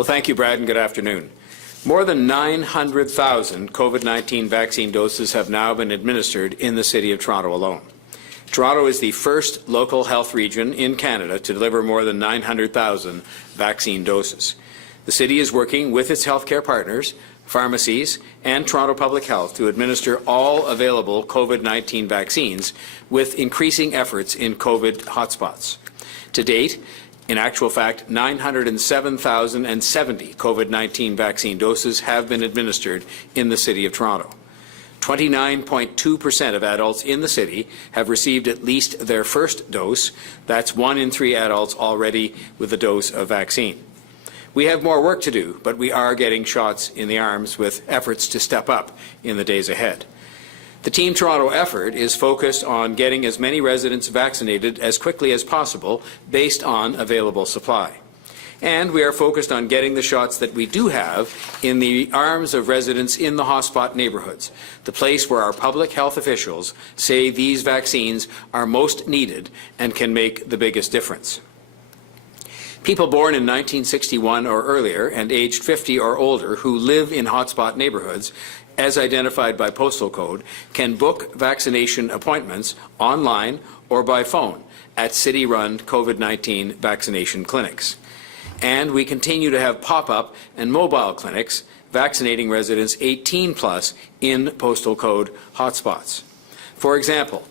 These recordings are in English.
Well, thank you, Brad, and good afternoon. More than 900,000 COVID-19 vaccine doses have now been administered in the City of Toronto alone. Toronto is the first local health region in Canada to deliver more than 900,000 vaccine doses. The City is working with its healthcare partners, pharmacies, and Toronto Public Health to administer all available COVID-19 vaccines with increasing efforts in COVID hotspots. To date, in actual fact, 907,070 COVID-19 vaccine doses have been administered in the City of Toronto. 29.2% of adults in the city have received at least their first dose. That's 1 in 3 adults already with a dose of vaccine. We have more work to do, but we are getting shots in the arms with efforts to step up in the days ahead. The Team Toronto effort is focused on getting as many residents vaccinated as quickly as possible based on available supply. And we are focused on getting the shots that we do have in the arms of residents in the hotspot neighbourhoods, the place where our public health officials say these vaccines are most needed and can make the biggest difference. People born in 1961 or earlier and aged 50 or older who live in hotspot neighbourhoods, as identified by postal code, can book vaccination appointments online or by phone at city-run COVID-19 vaccination clinics. And we continue to have pop-up and mobile clinics vaccinating residents 18 plus in postal code hotspots. For example,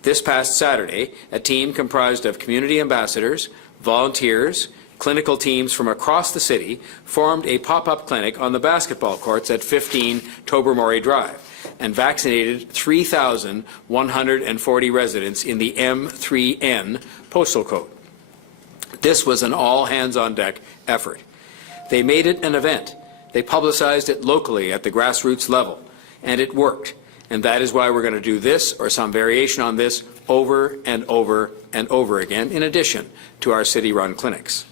this past Saturday, a team comprised of community ambassadors, volunteers, clinical teams from across the city formed a pop-up clinic on the basketball courts at 15 Tobermory Drive and vaccinated 3,140 residents in the M3N postal code. This was an all-hands-on-deck effort. They made it an event. They publicized it locally at the grassroots level, and it worked. And that is why we're going to do this or some variation on this over and over and over again, in addition to our city-run clinics.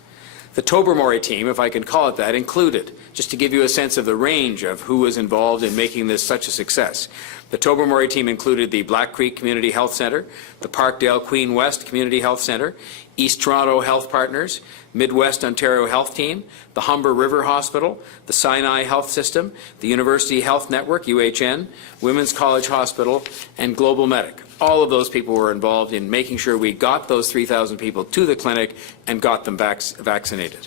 The Tobermory team, if I can call it that, included, just to give you a sense of the range of who was involved in making this such a success. The Tobermory team included the Black Creek Community Health Centre, the Parkdale Queen West Community Health Centre, East Toronto Health Partners, Midwest Ontario Health Team, the Humber River Hospital, the Sinai Health System, the University Health Network, UHN, Women's College Hospital, and Global Medic. All of those people were involved in making sure we got those 3,000 people to the clinic and got them vaccinated.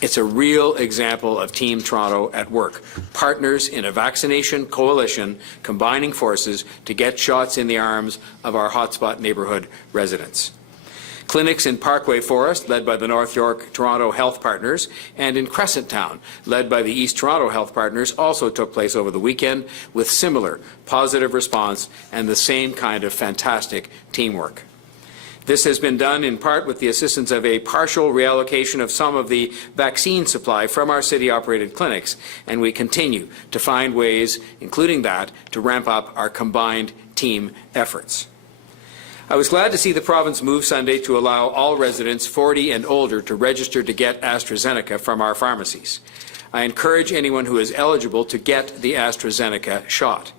It's a real example of Team Toronto at work. Partners in a vaccination coalition combining forces to get shots in the arms of our hotspot neighbourhood residents. Clinics in Parkway Forest, led by the North York Toronto Health Partners, and in Crescent Town, led by the East Toronto Health Partners, also took place over the weekend with similar positive response and the same kind of fantastic teamwork. This has been done in part with the assistance of a partial reallocation of some of the vaccine supply from our city-operated clinics, and we continue to find ways, including that, to ramp up our combined team efforts. I was glad to see the province move Sunday to allow all residents 40 and older to register to get AstraZeneca from our pharmacies. I encourage anyone who is eligible to get the AstraZeneca shot.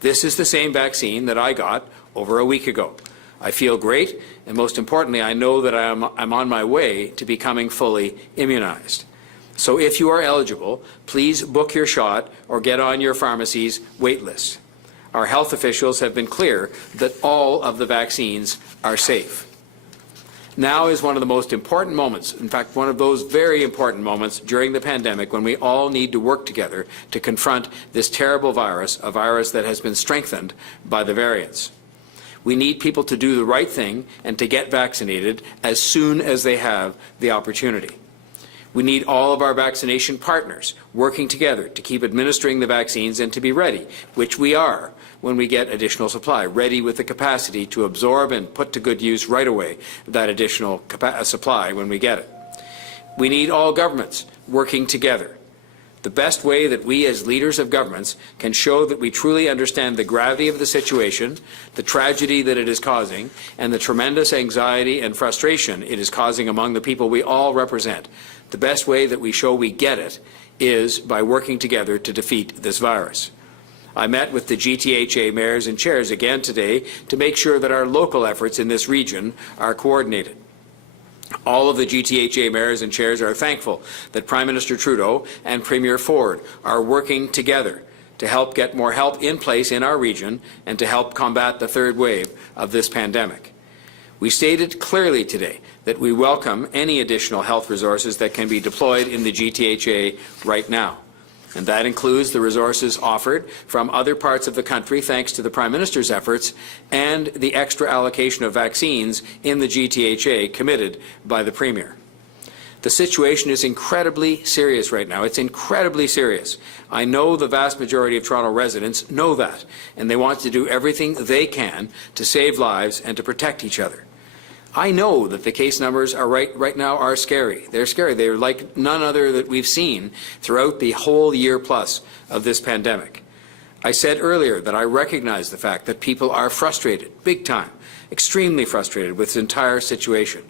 This is the same vaccine that I got over a week ago. I feel great, and most importantly, I know that I'm on my way to becoming fully immunized. So if you are eligible, please book your shot or get on your pharmacy's wait list. Our health officials have been clear that all of the vaccines are safe. Now is one of the most important moments, in fact, one of those very important moments during the pandemic when we all need to work together to confront this terrible virus, a virus that has been strengthened by the variants. We need people to do the right thing and to get vaccinated as soon as they have the opportunity. We need all of our vaccination partners working together to keep administering the vaccines and to be ready, which we are when we get additional supply, ready with the capacity to absorb and put to good use right away that additional supply when we get it. We need all governments working together. The best way that we as leaders of governments can show that we truly understand the gravity of the situation, the tragedy that it is causing, and the tremendous anxiety and frustration it is causing among the people we all represent, the best way that we show we get it is by working together to defeat this virus. I met with the GTHA mayors and chairs again today to make sure that our local efforts in this region are coordinated. All of the GTHA mayors and chairs are thankful that Prime Minister Trudeau and Premier Ford are working together to help get more help in place in our region and to help combat the third wave of this pandemic. We stated clearly today that we welcome any additional health resources that can be deployed in the GTHA right now. And that includes the resources offered from other parts of the country thanks to the Prime Minister's efforts and the extra allocation of vaccines in the GTHA committed by the Premier. The situation is incredibly serious right now. It's incredibly serious. I know the vast majority of Toronto residents know that, and they want to do everything they can to save lives and to protect each other. I know that the case numbers are right now are scary. They're scary. They're like none other that we've seen throughout the whole year plus of this pandemic. I said earlier that I recognize the fact that people are frustrated, big time, extremely frustrated with this entire situation.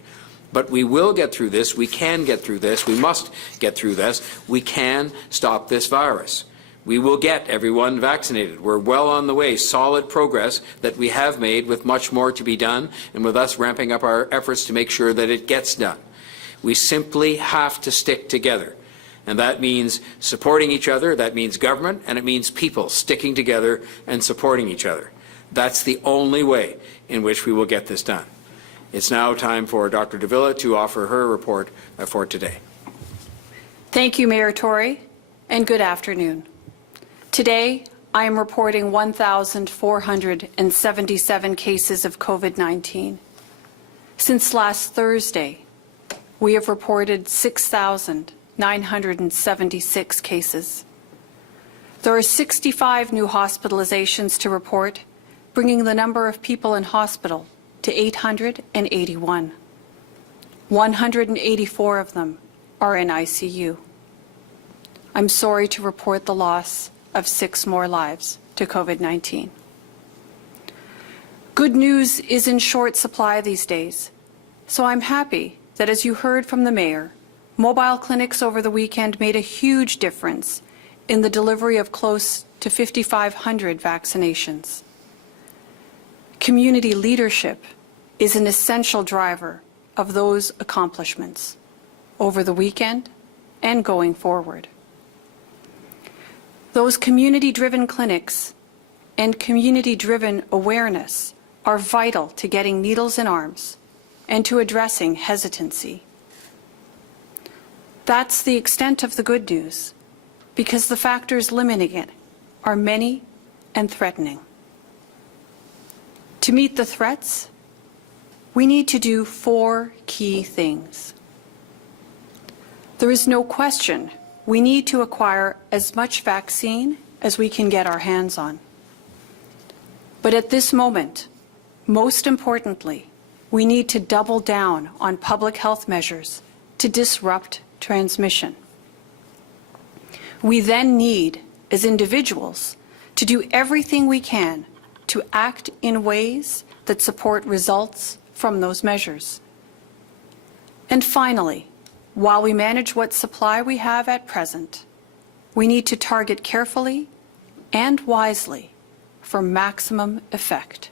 But we will get through this. We can get through this. We must get through this. We can stop this virus. We will get everyone vaccinated. We're well on the way. Solid progress that we have made, with much more to be done, and with us ramping up our efforts to make sure that it gets done. We simply have to stick together. And that means supporting each other, that means government, and it means people sticking together and supporting each other. That's the only way in which we will get this done. It's now time for Dr. Davila to offer her report for today. Thank you, Mayor Tory, and good afternoon. Today, I am reporting 1,477 cases of COVID-19. Since last Thursday, we have reported 6,976 cases. There are 65 new hospitalizations to report, bringing the number of people in hospital to 881. 184 of them are in ICU. I'm sorry to report the loss of 6 more lives to COVID-19. Good news is in short supply these days, so I'm happy that, as you heard from the Mayor, mobile clinics over the weekend made a huge difference in the delivery of close to 5,500 vaccinations. Community leadership is an essential driver of those accomplishments over the weekend and going forward. Those community-driven clinics and community-driven awareness are vital to getting needles in arms and to addressing hesitancy. That's the extent of the good news, because the factors limiting it are many and threatening. To meet the threats, we need to do 4 key things. There is no question we need to acquire as much vaccine as we can get our hands on. But at this moment, most importantly, we need to double down on public health measures to disrupt transmission. We then need, as individuals, to do everything we can to act in ways that support results from those measures. And finally, while we manage what supply we have at present, we need to target carefully and wisely for maximum effect.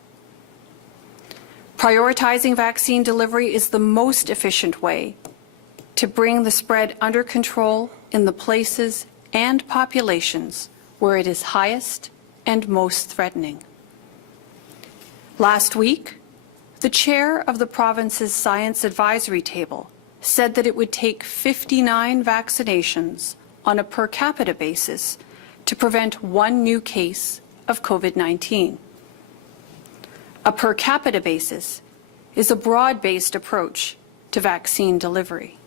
Prioritizing vaccine delivery is the most efficient way to bring the spread under control in the places and populations where it is highest and most threatening. Last week, the chair of the province's Science Advisory Table said that it would take 59 vaccinations on a per capita basis to prevent 1 new case of COVID-19. A per capita basis is a broad-based approach to vaccine delivery.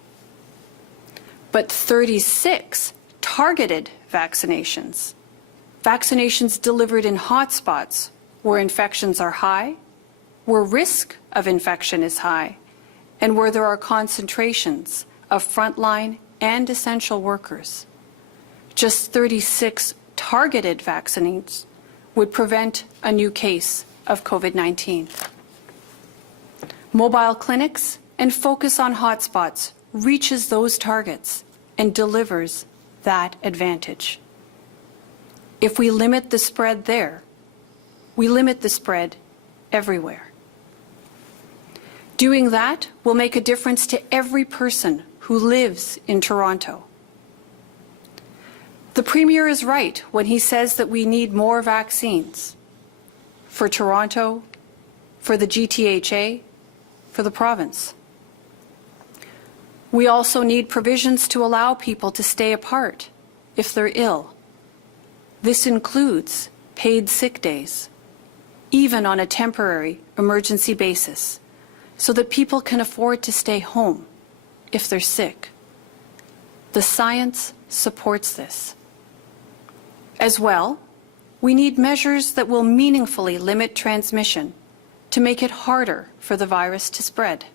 But 36 targeted vaccinations, vaccinations delivered in hotspots where infections are high, where risk of infection is high, and where there are concentrations of frontline and essential workers. Just 36 targeted vaccines would prevent a new case of COVID-19. Mobile clinics and focus on hotspots reaches those targets and delivers that advantage. If we limit the spread there, we limit the spread everywhere. Doing that will make a difference to every person who lives in Toronto. The Premier is right when he says that we need more vaccines for Toronto, for the GTHA, for the province. We also need provisions to allow people to stay apart if they're ill. This includes paid sick days, even on a temporary emergency basis, so that people can afford to stay home if they're sick. The science supports this. As well, we need measures that will meaningfully limit transmission to make it harder for the virus to spread.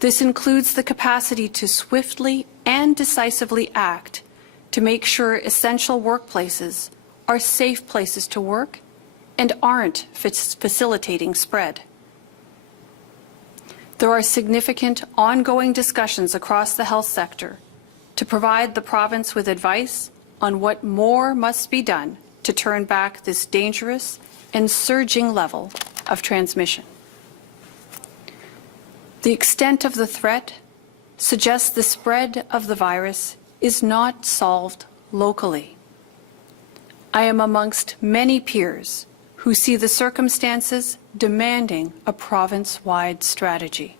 This includes the capacity to swiftly and decisively act to make sure essential workplaces are safe places to work and aren't facilitating spread. There are significant ongoing discussions across the health sector to provide the province with advice on what more must be done to turn back this dangerous and surging level of transmission. The extent of the threat suggests the spread of the virus is not solved locally. I am amongst many peers who see the circumstances demanding a province-wide strategy.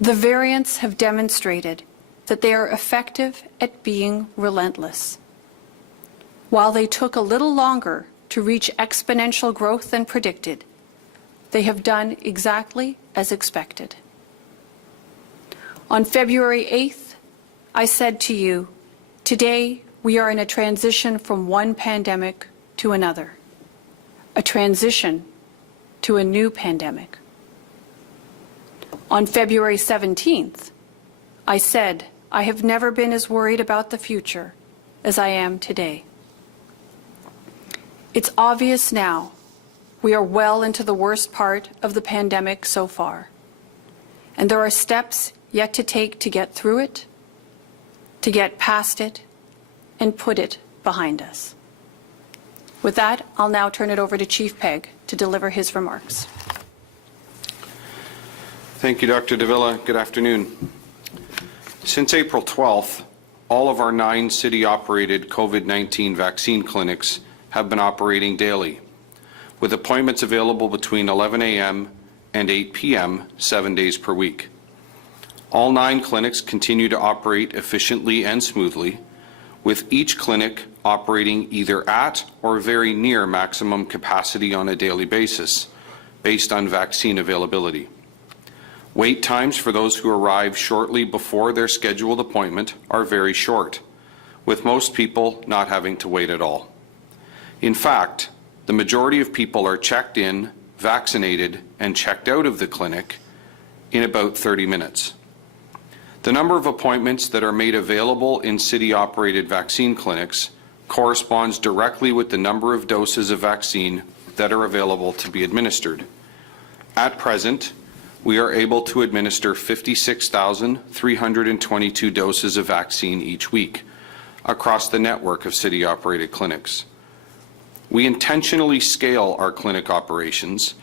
The variants have demonstrated that they are effective at being relentless. While they took a little longer to reach exponential growth than predicted, they have done exactly as expected. On February 8th, I said to you, today we are in a transition from one pandemic to another, a transition to a new pandemic. On February 17th, I said, I have never been as worried about the future as I am today. It's obvious now we are well into the worst part of the pandemic so far, and there are steps yet to take to get through it, to get past it, and put it behind us. With that, I'll now turn it over to Chief Pegg to deliver his remarks. Thank you, Dr. Davila. Good afternoon. Since April 12th, all of our 9 city-operated COVID-19 vaccine clinics have been operating daily, with appointments available between 11 a.m. and 8 p.m. 7 days per week. All 9 clinics continue to operate efficiently and smoothly, with each clinic operating either at or very near maximum capacity on a daily basis, based on vaccine availability. Wait times for those who arrive shortly before their scheduled appointment are very short, with most people not having to wait at all. In fact, the majority of people are checked in, vaccinated, and checked out of the clinic in about 30 minutes. The number of appointments that are made available in city-operated vaccine clinics corresponds directly with the number of doses of vaccine that are available to be administered. At present, we are able to administer 56,322 doses of vaccine each week across the network of city-operated clinics. We intentionally scale our clinic operations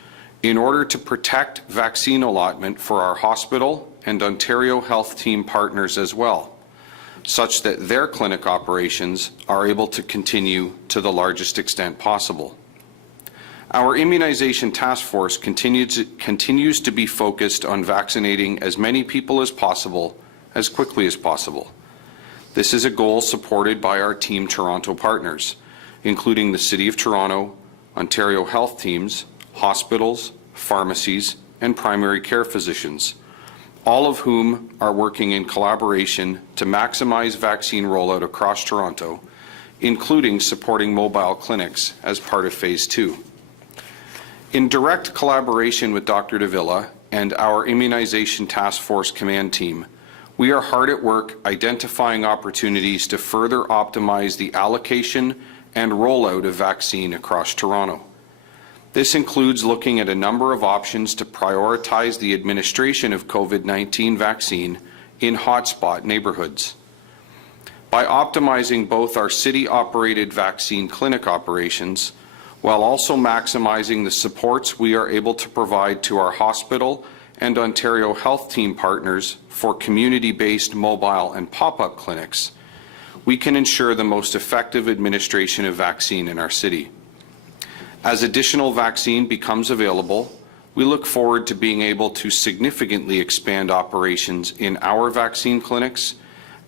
in order to protect vaccine allotment for our hospital and Ontario Health Team partners as well, such that their clinic operations are able to continue to the largest extent possible. Our immunization task force continues to be focused on vaccinating as many people as possible, as quickly as possible. This is a goal supported by our Team Toronto partners, including the City of Toronto, Ontario Health Teams, hospitals, pharmacies, and primary care physicians, all of whom are working in collaboration to maximize vaccine rollout across Toronto, including supporting mobile clinics as part of Phase 2. In direct collaboration with Dr. Davila and our Immunization Task Force Command Team, we are hard at work identifying opportunities to further optimize the allocation and rollout of vaccine across Toronto. This includes looking at a number of options to prioritize the administration of COVID-19 vaccine in hotspot neighbourhoods. By optimizing both our city-operated vaccine clinic operations while also maximizing the supports we are able to provide to our hospital and Ontario Health Team partners for community-based mobile and pop-up clinics, we can ensure the most effective administration of vaccine in our city. As additional vaccine becomes available, we look forward to being able to significantly expand operations in our vaccine clinics,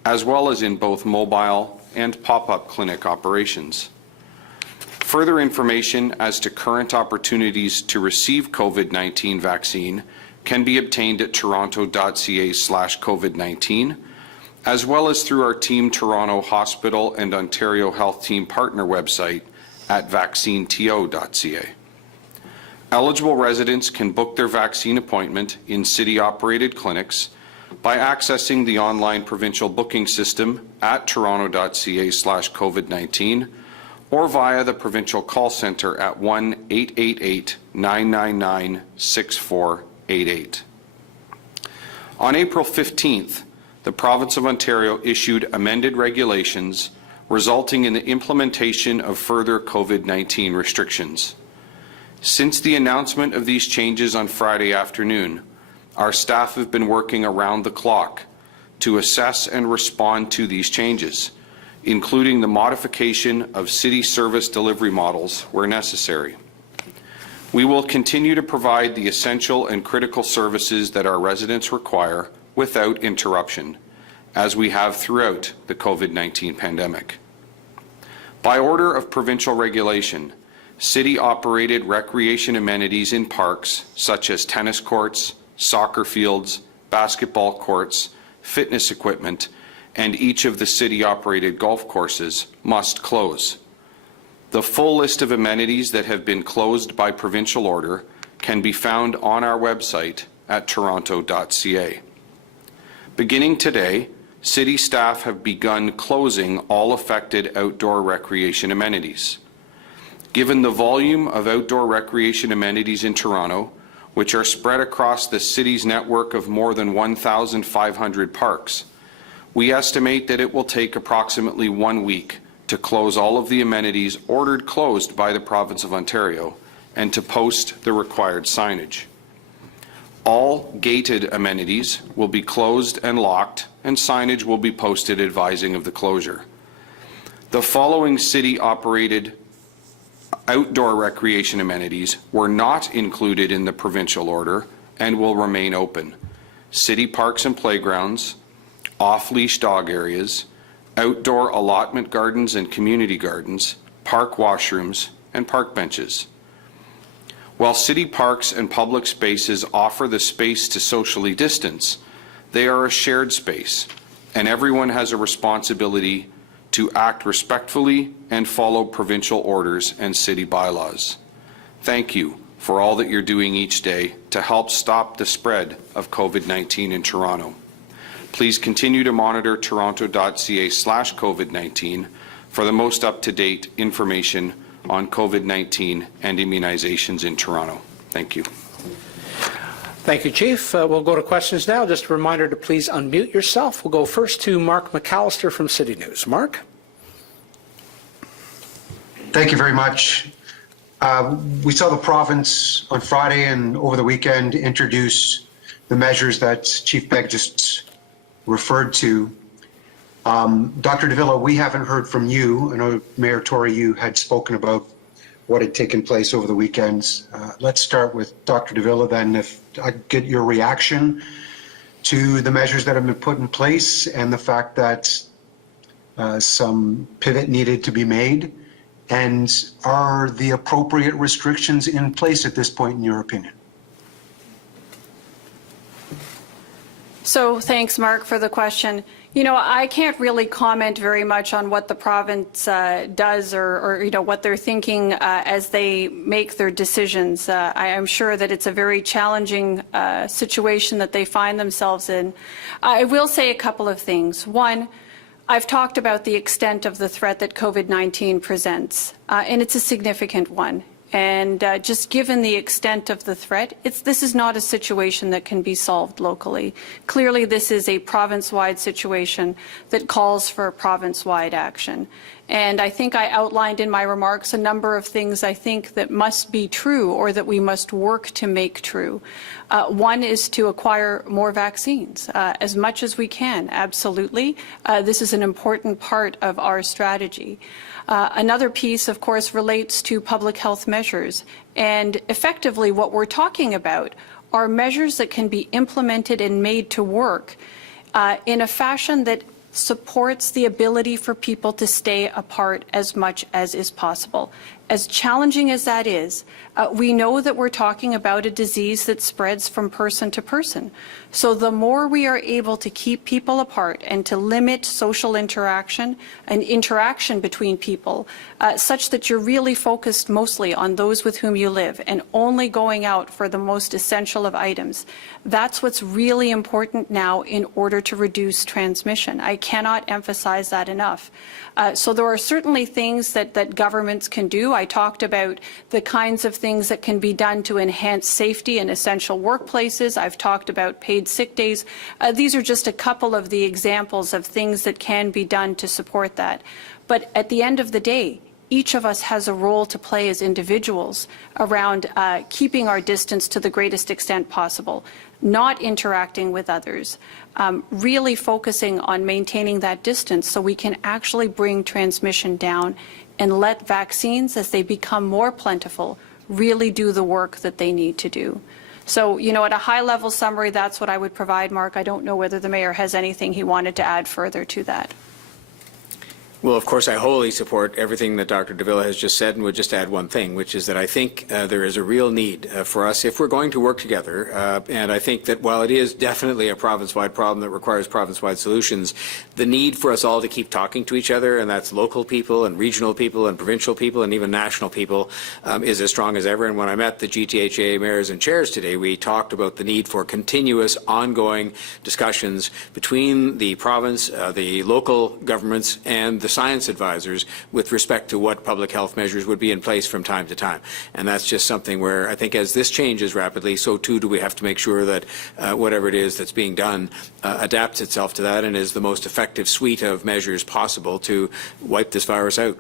as well as in both mobile and pop-up clinic operations. Further information as to current opportunities to receive COVID-19 vaccine can be obtained at toronto.ca/COVID-19, as well as through our Team Toronto Hospital and Ontario Health Team Partner website at vaccineto.ca. Eligible residents can book their vaccine appointment in city-operated clinics by accessing the online provincial booking system at toronto.ca/COVID-19 or via the provincial call centre at 1-888-999-6488. On April 15th, the Province of Ontario issued amended regulations resulting in the implementation of further COVID-19 restrictions. Since the announcement of these changes on Friday afternoon, our staff have been working around the clock to assess and respond to these changes, including the modification of city service delivery models where necessary. We will continue to provide the essential and critical services that our residents require without interruption, as we have throughout the COVID-19 pandemic. By order of provincial regulation, city-operated recreation amenities in parks such as tennis courts, soccer fields, basketball courts, fitness equipment, and each of the city-operated golf courses must close. The full list of amenities that have been closed by provincial order can be found on our website at toronto.ca. Beginning today, city staff have begun closing all affected outdoor recreation amenities. Given the volume of outdoor recreation amenities in Toronto, which are spread across the city's network of more than 1,500 parks, we estimate that it will take approximately 1 week to close all of the amenities ordered closed by the Province of Ontario and to post the required signage. All gated amenities will be closed and locked, and signage will be posted advising of the closure. The following city-operated outdoor recreation amenities were not included in the provincial order and will remain open: city parks and playgrounds, off-leash dog areas, outdoor allotment gardens and community gardens, park washrooms, and park benches. While city parks and public spaces offer the space to socially distance, they are a shared space, and everyone has a responsibility to act respectfully and follow provincial orders and city bylaws. Thank you for all that you're doing each day to help stop the spread of COVID-19 in Toronto. Please continue to monitor toronto.ca/COVID-19 for the most up-to-date information on COVID-19 and immunizations in Toronto. Thank you. Thank you, Chief. We'll go to questions now. Just a reminder to please unmute yourself. We'll go first to Mark McAllister from City News. Mark? Thank you very much. We saw the province on Friday and over the weekend introduce the measures that Chief Begg just referred to. Dr. Davila, we haven't heard from you. I know Mayor Tory, you had spoken about what had taken place over the weekends. Let's start with Dr. Davila then, if I get your reaction to the measures that have been put in place and the fact that some pivot needed to be made, and are the appropriate restrictions in place at this point in your opinion? So thanks, Mark, for the question. You know, I can't really comment very much on what the province does or you know, what they're thinking as they make their decisions. I am sure that it's a very challenging situation that they find themselves in. I will say a couple of things. One, I've talked about the extent of the threat that COVID-19 presents, and it's a significant one. And just given the extent of the threat, this is not a situation that can be solved locally. Clearly, this is a province-wide situation that calls for province-wide action. And I think I outlined in my remarks a number of things I think that must be true or that we must work to make true. One is to acquire more vaccines, as much as we can, absolutely. This is an important part of our strategy. Another piece, of course, relates to public health measures. And effectively, what we're talking about are measures that can be implemented and made to work in a fashion that supports the ability for people to stay apart as much as is possible. As challenging as that is, we know that we're talking about a disease that spreads from person to person. So the more we are able to keep people apart and to limit social interaction and interaction between people, such that you're really focused mostly on those with whom you live and only going out for the most essential of items, that's what's really important now in order to reduce transmission. I cannot emphasize that enough. So there are certainly things that governments can do. I talked about the kinds of things that can be done to enhance safety in essential workplaces. I've talked about paid sick days. These are just a couple of the examples of things that can be done to support that. But at the end of the day, each of us has a role to play as individuals around keeping our distance to the greatest extent possible, not interacting with others, really focusing on maintaining that distance so we can actually bring transmission down and let vaccines, as they become more plentiful, really do the work that they need to do. So, you know, at a high-level summary, that's what I would provide, Mark. I don't know whether the Mayor has anything he wanted to add further to that. Well, of course, I wholly support everything that Dr. Davila has just said, and would just add one thing, which is that I think there is a real need for us, if we're going to work together, and I think that while it is definitely a province-wide problem that requires province-wide solutions, the need for us all to keep talking to each other, and that's local people and regional people and provincial people and even national people, is as strong as ever. And when I met the GTHA mayors and chairs today, we talked about the need for continuous, ongoing discussions between the province, the local governments, and the science advisors with respect to what public health measures would be in place from time to time. And that's just something where I think as this changes rapidly, so too do we have to make sure that whatever it is that's being done adapts itself to that and is the most effective suite of measures possible to wipe this virus out.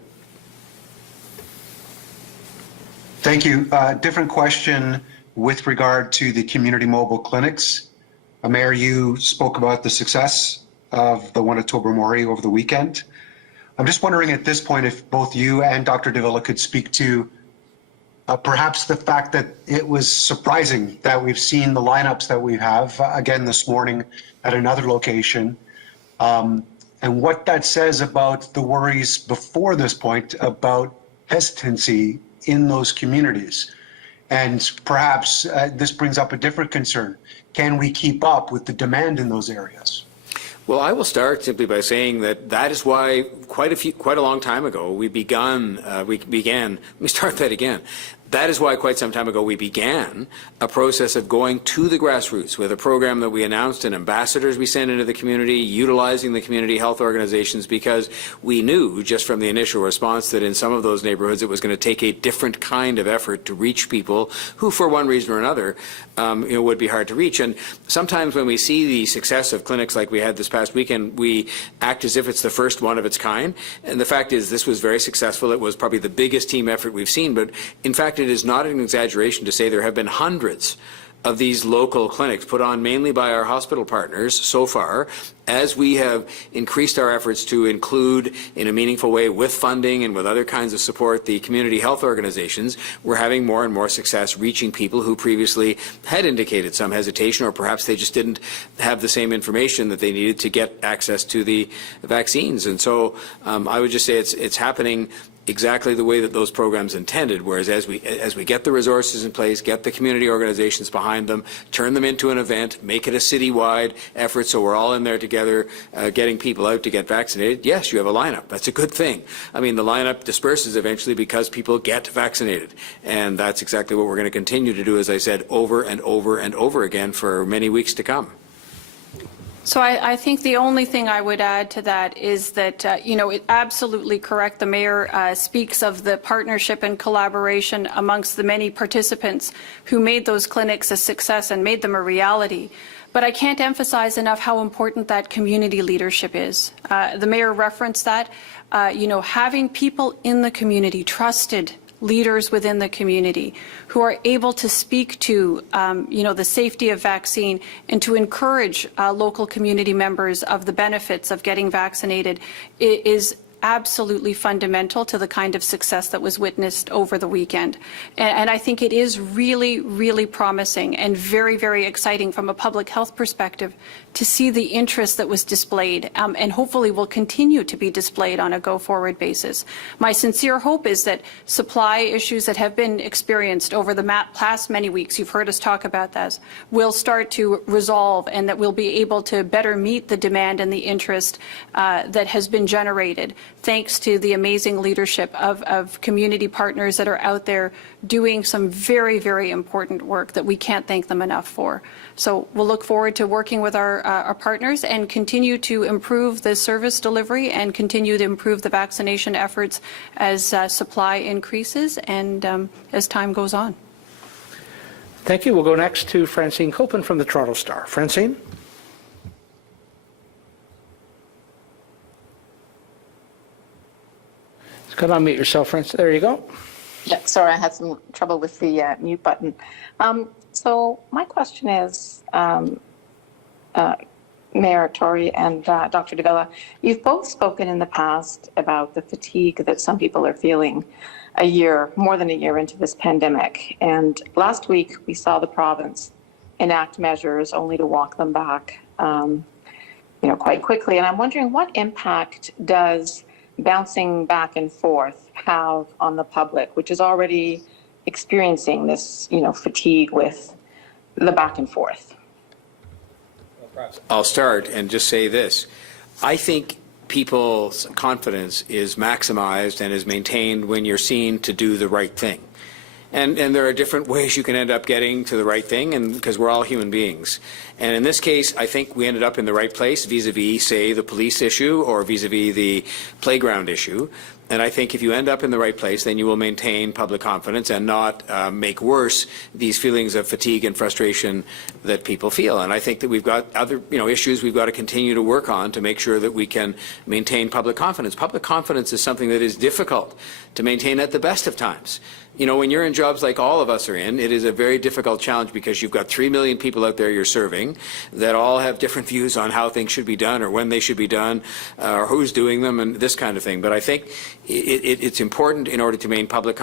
Thank you. Different question with regard to the community mobile clinics. Mayor, you spoke about the success of the one at Tobermory over the weekend. I'm just wondering at this point if both you and Dr. Davila could speak to perhaps the fact that it was surprising that we've seen the lineups that we have again this morning at another location, and what that says about the worries before this point about hesitancy in those communities. And perhaps this brings up a different concern. Can we keep up with the demand in those areas? Well, I will start simply by saying that is why quite a long time ago we began. Let me start that again. That is why quite some time ago we began a process of going to the grassroots with a program that we announced and ambassadors we sent into the community, utilizing the community health organizations, because we knew just from the initial response that in some of those neighborhoods it was going to take a different kind of effort to reach people who, for one reason or another, would be hard to reach. And sometimes when we see the success of clinics like we had this past weekend, we act as if it's the first one of its kind. And the fact is this was very successful. It was probably the biggest team effort we've seen, but in fact it is not an exaggeration to say there have been hundreds of these local clinics put on mainly by our hospital partners so far, as we have increased our efforts to include in a meaningful way with funding and with other kinds of support the community health organizations. We're having more and more success reaching people who previously had indicated some hesitation, or perhaps they just didn't have the same information that they needed to get access to the vaccines. And so I would just say it's happening exactly the way that those programs intended, whereas as we get the resources in place, get the community organizations behind them, turn them into an event, make it a citywide effort so we're all in there together getting people out to get vaccinated, yes, you have a lineup. That's a good thing. I mean, the lineup disperses eventually because people get vaccinated, and that's exactly what we're going to continue to do, as I said, over and over and over again for many weeks to come. So I think the only thing I would add to that is that, it's absolutely correct. The Mayor speaks of the partnership and collaboration amongst the many participants who made those clinics a success and made them a reality. But I can't emphasize enough how important that community leadership is. The mayor referenced that, having people in the community, trusted leaders within the community who are able to speak to, the safety of vaccine and to encourage local community members of the benefits of getting vaccinated is absolutely fundamental to the kind of success that was witnessed over the weekend. And I think it is really, really promising and very, very exciting from a public health perspective to see the interest that was displayed and hopefully will continue to be displayed on a go-forward basis. My sincere hope is that supply issues that have been experienced over the past many weeks, you've heard us talk about that, will start to resolve and that we'll be able to better meet the demand and the interest that has been generated thanks to the amazing leadership of community partners that are out there doing some very, very important work that we can't thank them enough for. So we'll look forward to working with our partners and continue to improve the service delivery and continue to improve the vaccination efforts as supply increases and as time goes on. Thank you. We'll go next to Francine Copen from the Toronto Star. Francine? Come on, unmute yourself, Francine. There you go. Yeah, sorry, I had some trouble with the mute button. So my question is, Mayor Tory and Dr. De Villa, you've both spoken in the past about the fatigue that some people are feeling more than a year into this pandemic. And last week we saw the province enact measures only to walk them back, quite quickly. And I'm wondering, what impact does bouncing back and forth have on the public, which is already experiencing this, fatigue with the back and forth? I'll start and just say this. I think people's confidence is maximized and is maintained when you're seen to do the right thing. And there are different ways you can end up getting to the right thing, and because we're all human beings. And in this case, I think we ended up in the right place vis-a-vis, say, the police issue or vis-a-vis the playground issue. And I think if you end up in the right place, then you will maintain public confidence and not make worse these feelings of fatigue and frustration that people feel. And I think that we've got other issues we've got to continue to work on to make sure that we can maintain public confidence. Public confidence is something that is difficult to maintain at the best of times. When you're in jobs like all of us are in, it is a very difficult challenge because you've got 3 million people out there you're serving that all have different views on how things should be done or when they should be done or who's doing them and this kind of thing. But I think it's important in order to maintain public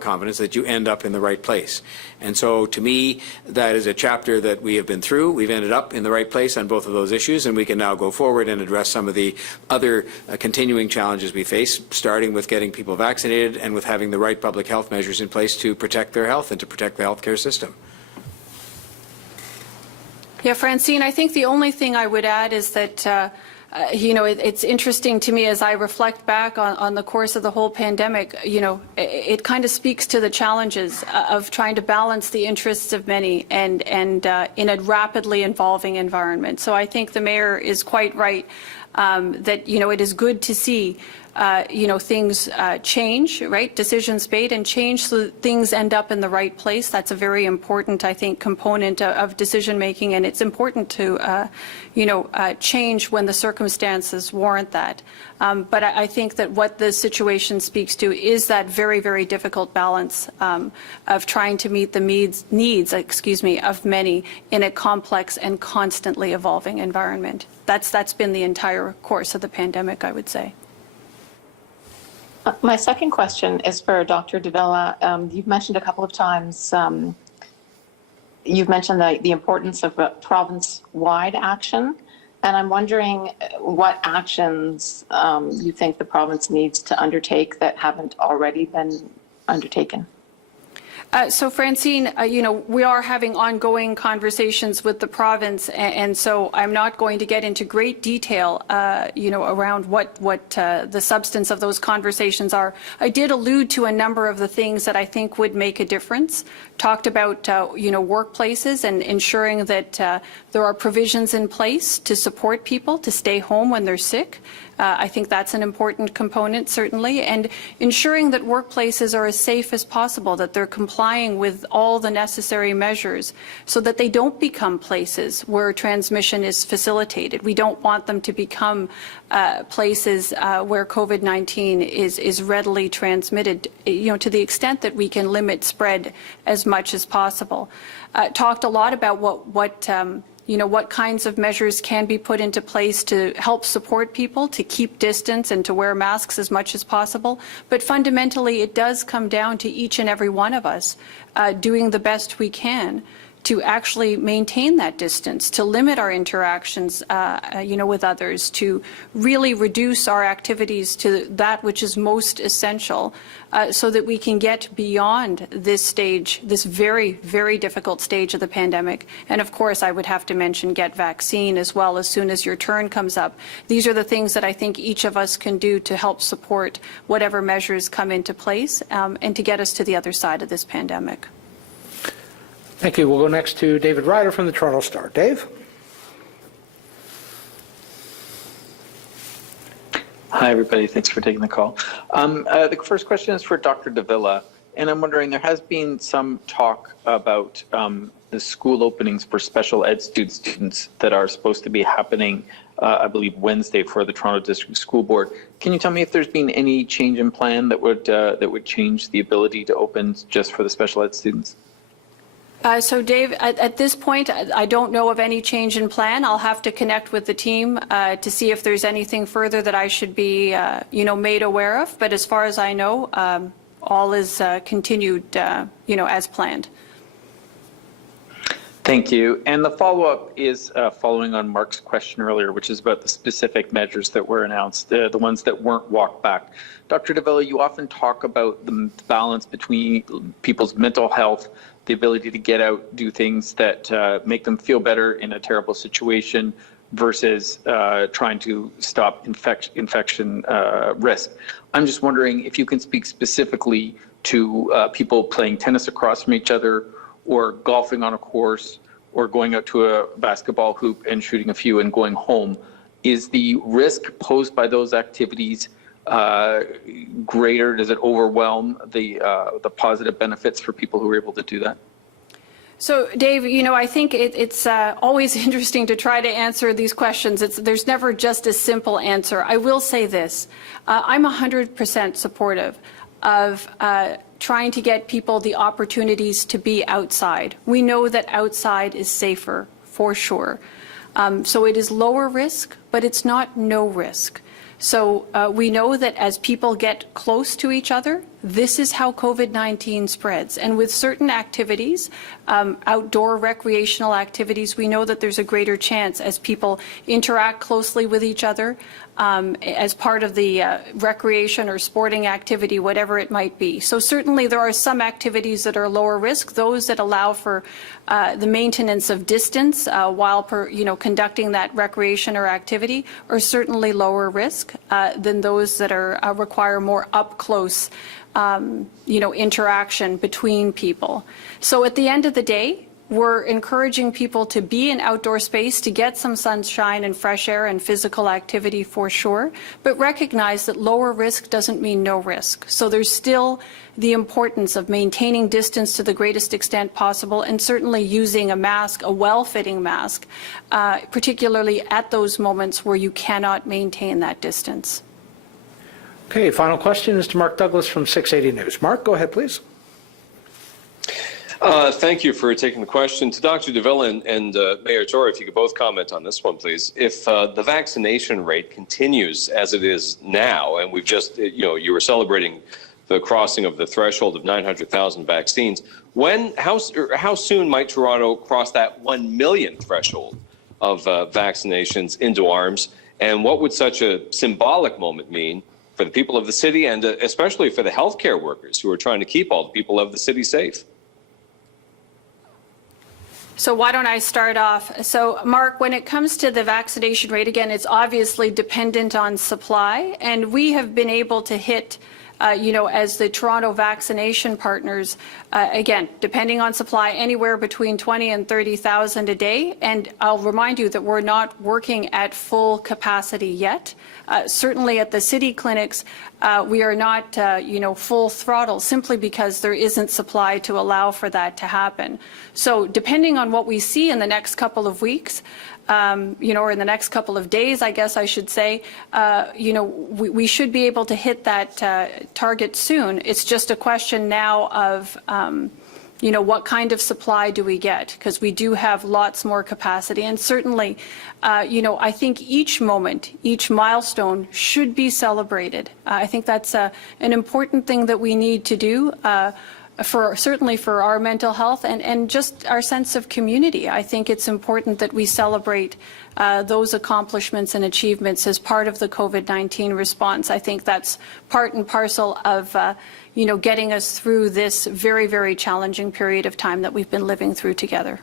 confidence that you end up in the right place. And so to me, that is a chapter that we have been through. We've ended up in the right place on both of those issues, and we can now go forward and address some of the other continuing challenges we face, starting with getting people vaccinated and with having the right public health measures in place to protect their health and to protect the healthcare system. Yeah, Francine, I think the only thing I would add is that it's interesting to me as I reflect back on the course of the whole pandemic, it kind of speaks to the challenges of trying to balance the interests of many and in a rapidly evolving environment. So I think the mayor is quite right that, it is good to see things change, right? Decisions made and change so that things end up in the right place. That's a very important, I think, component of decision making, and it's important to, change when the circumstances warrant that. But I think that what the situation speaks to is that very, very difficult balance of trying to meet the needs of many in a complex and constantly evolving environment. That's been the entire course of the pandemic, I would say. My second question is for Dr. De Villa. You've mentioned a couple of times, you've mentioned the importance of province-wide action, and I'm wondering what actions you think the province needs to undertake that haven't already been undertaken. So Francine, we are having ongoing conversations with the province, and so I'm not going to get into great detail, around what the substance of those conversations are. I did allude to a number of the things that I think would make a difference. Talked about, workplaces and ensuring that there are provisions in place to support people to stay home when they're sick. I think that's an important component, certainly, and ensuring that workplaces are as safe as possible, that they're compliant complying with all the necessary measures so that they don't become places where transmission is facilitated. We don't want them to become places where COVID-19 is readily transmitted, to the extent that we can limit spread as much as possible. Talked a lot about what kinds of measures can be put into place to help support people to keep distance and to wear masks as much as possible. But fundamentally, it does come down to each and every one of us doing the best we can to actually maintain that distance, to limit our interactions, with others, to really reduce our activities to that which is most essential, so that we can get beyond this stage, this very, very difficult stage of the pandemic. And of course, I would have to mention get vaccine as well as soon as your turn comes up. These are the things that I think each of us can do to help support whatever measures come into place and to get us to the other side of this pandemic. Thank you. We'll go next to David Ryder from the Toronto Star. Dave? Hi, everybody. Thanks for taking the call. The first question is for Dr. Davila, and I'm wondering, there has been some talk about the school openings for special ed students that are supposed to be happening, I believe, Wednesday for the Toronto District School Board. Can you tell me if there's been any change in plan that would change the ability to open just for the special ed students? So, Dave, at this point, I don't know of any change in plan. I'll have to connect with the team to see if there's anything further that I should be, made aware of. But as far as I know, all is continued, as planned. Thank you. And the follow-up is following on Mark's question earlier, which is about the specific measures that were announced, the ones that weren't walked back. Dr. Davila, you often talk about the balance between people's mental health, the ability to get out, do things that make them feel better in a terrible situation versus trying to stop infection risk. I'm just wondering if you can speak specifically to people playing tennis across from each other, or golfing on a course, or going out to a basketball hoop and shooting a few and going home. Is the risk posed by those activities greater? Does it overwhelm the positive benefits for people who are able to do that? So, Dave, I think it's always interesting to try to answer these questions. There's never just a simple answer. I will say this. I'm 100% supportive of trying to get people the opportunities to be outside. We know that outside is safer, for sure. So it is lower risk, but it's not no risk. So we know that as people get close to each other, this is how COVID-19 spreads. And with certain activities, outdoor recreational activities, we know that there's a greater chance as people interact closely with each other as part of the recreation or sporting activity, whatever it might be. So certainly there are some activities that are lower risk, those that allow for the maintenance of distance while conducting that recreation or activity are certainly lower risk than those that are require more up close interaction between people. So at the end of the day, we're encouraging people to be in outdoor space, to get some sunshine and fresh air and physical activity for sure, but recognize that lower risk doesn't mean no risk. So there's still the importance of maintaining distance to the greatest extent possible, and certainly using a mask, a well-fitting mask, particularly at those moments where you cannot maintain that distance. Okay, final question is to Mark Douglas from 680 News. Mark, go ahead, please. Thank you for taking the question. To Dr. Davila and Mayor Tory, if you could both comment on this one, please. If the vaccination rate continues as it is now, and we've just, you were celebrating the crossing of the threshold of 900,000 vaccines, how soon might Toronto cross that 1 million threshold of vaccinations into arms? And what would such a symbolic moment mean for the people of the city, and especially for the healthcare workers who are trying to keep all the people of the city safe? So why don't I start off? So, Mark, when it comes to the vaccination rate, again, it's obviously dependent on supply, and we have been able to hit as the Toronto vaccination partners, again, depending on supply, anywhere between 20 and 30,000 a day. And I'll remind you that we're not working at full capacity yet. Certainly at the city clinics, we are not, full throttle simply because there isn't supply to allow for that to happen. So depending on what we see in the next couple of weeks, or in the next couple of days, I guess I should say, we should be able to hit that target soon. It's just a question now of, what kind of supply do we get? Because we do have lots more capacity. And certainly, I think each moment, each milestone should be celebrated. I think that's an important thing that we need to do. Certainly for our mental health and just our sense of community. I think it's important that we celebrate those accomplishments and achievements as part of the COVID-19 response. I think that's part and parcel of, getting us through this very, very challenging period of time that we've been living through together.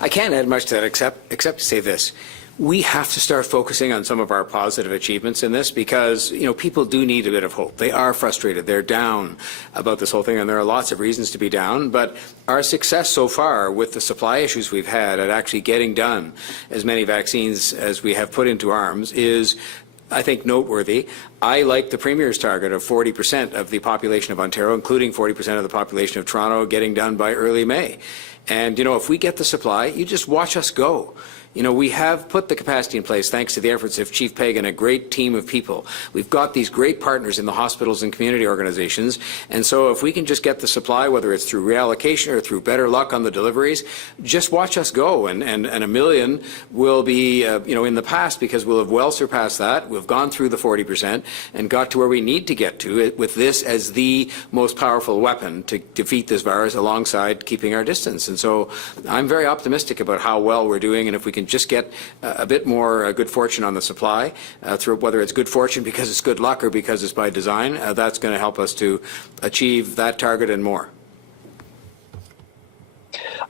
I can't add much to that except to say this. We have to start focusing on some of our positive achievements in this because, people do need a bit of hope. They are frustrated. They're down about this whole thing, and there are lots of reasons to be down. But our success so far with the supply issues we've had at actually getting done as many vaccines as we have put into arms is, I think, noteworthy. I like the Premier's target of 40% of the population of Ontario, including 40% of the population of Toronto, getting done by early May. And, if we get the supply, you just watch us go. We have put the capacity in place thanks to the efforts of Chief Pegg and a great team of people. We've got these great partners in the hospitals and community organizations. And so if we can just get the supply, whether it's through reallocation or through better luck on the deliveries, just watch us go. And a million will be, in the past because we'll have well surpassed that. We've gone through the 40% and got to where we need to get to with this as the most powerful weapon to defeat this virus alongside keeping our distance. And so I'm very optimistic about how well we're doing. And if we can just get a bit more good fortune on the supply, through whether it's good fortune because it's good luck or because it's by design, that's going to help us to achieve that target and more.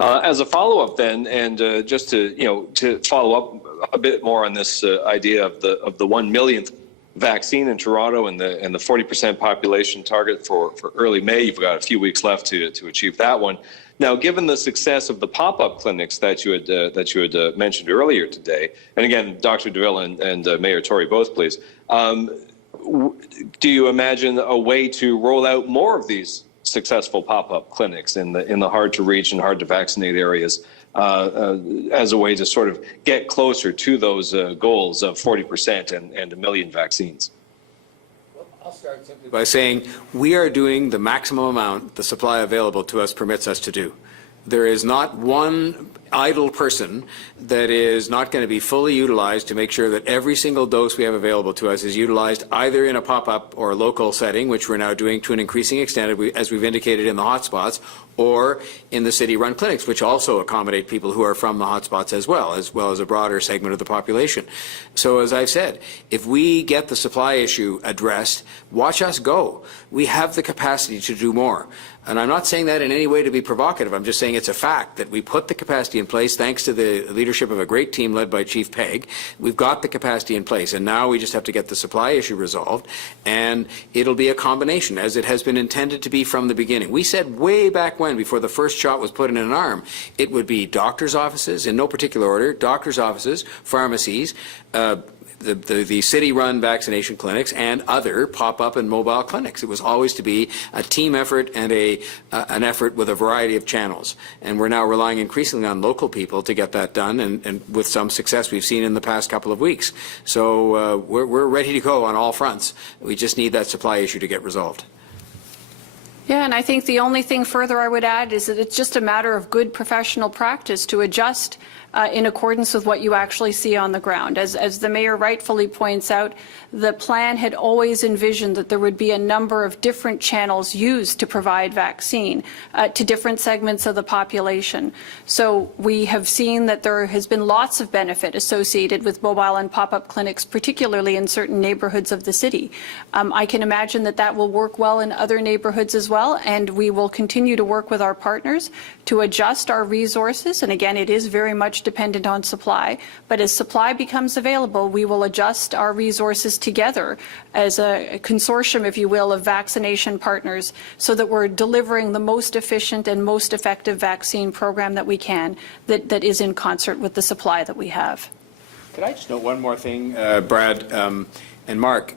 As a follow-up then, and just to follow up a bit more on this idea of the 1 millionth vaccine in Toronto and the 40% population target for early May, you've got a few weeks left to achieve that one. Now, given the success of the pop-up clinics that you had mentioned earlier today, and again, Dr. DeVille and Mayor Tory both, please, do you imagine a way to roll out more of these successful pop-up clinics in the hard-to-reach and hard-to-vaccinate areas as a way to sort of get closer to those goals of 40% and 1 million vaccines? I'll start simply by saying we are doing the maximum amount the supply available to us permits us to do. There is not one idle person that is not going to be fully utilized to make sure that every single dose we have available to us is utilized either in a pop-up or local setting, which we're now doing to an increasing extent, as we've indicated in the hotspots, or in the city-run clinics, which also accommodate people who are from the hotspots as well as a broader segment of the population. So as I've said, if we get the supply issue addressed, watch us go. We have the capacity to do more. And I'm not saying that in any way to be provocative. I'm just saying it's a fact that we put the capacity in place thanks to the leadership of a great team led by Chief Pegg. We've got the capacity in place, and now we just have to get the supply issue resolved, and it'll be a combination, as it has been intended to be from the beginning. We said way back when, before the first shot was put in an arm, it would be doctors' offices, in no particular order, doctors' offices, pharmacies, the city-run vaccination clinics, and other pop-up and mobile clinics. It was always to be a team effort and an effort with a variety of channels. And we're now relying increasingly on local people to get that done, and with some success we've seen in the past couple of weeks. So we're ready to go on all fronts. We just need that supply issue to get resolved. Yeah, and I think the only thing further I would add is that it's just a matter of good professional practice to adjust in accordance with what you actually see on the ground. As the mayor rightfully points out, the plan had always envisioned that there would be a number of different channels used to provide vaccine to different segments of the population. So we have seen that there has been lots of benefit associated with mobile and pop-up clinics, particularly in certain neighborhoods of the city. I can imagine that that will work well in other neighborhoods as well, and we will continue to work with our partners to adjust our resources. And again, it is very much much dependent on supply. But as supply becomes available, we will adjust our resources together as a consortium, if you will, of vaccination partners so that we're delivering the most efficient and most effective vaccine program that we can that is in concert with the supply that we have. Could I just note one more thing, Brad and Mark?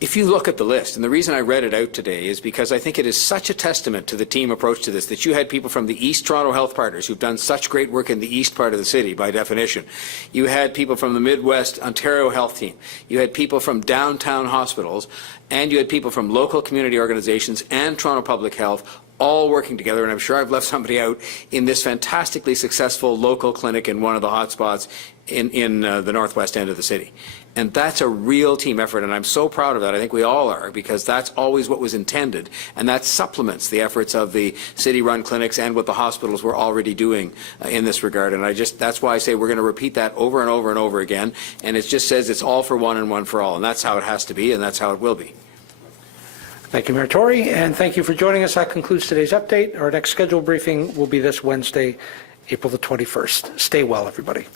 If you look at the list, and the reason I read it out today is because I think it is such a testament to the team approach to this, that you had people from the East Toronto Health Partners who've done such great work in the east part of the city, by definition. You had people from the Midwest Ontario Health Team. You had people from downtown hospitals, and you had people from local community organizations and Toronto Public Health, all working together, and I'm sure I've left somebody out, in this fantastically successful local clinic in one of the hotspots in the northwest end of the city. And that's a real team effort, and I'm so proud of that. I think we all are, because that's always what was intended, and that supplements the efforts of the city-run clinics and what the hospitals were already doing in this regard. And that's why I say we're going to repeat that over and over and over again, and it just says it's all for one and one for all, and that's how it has to be, and that's how it will be. Thank you, Mayor Tory, and thank you for joining us. That concludes today's update. Our next scheduled briefing will be this Wednesday, April the 21st. Stay well, everybody.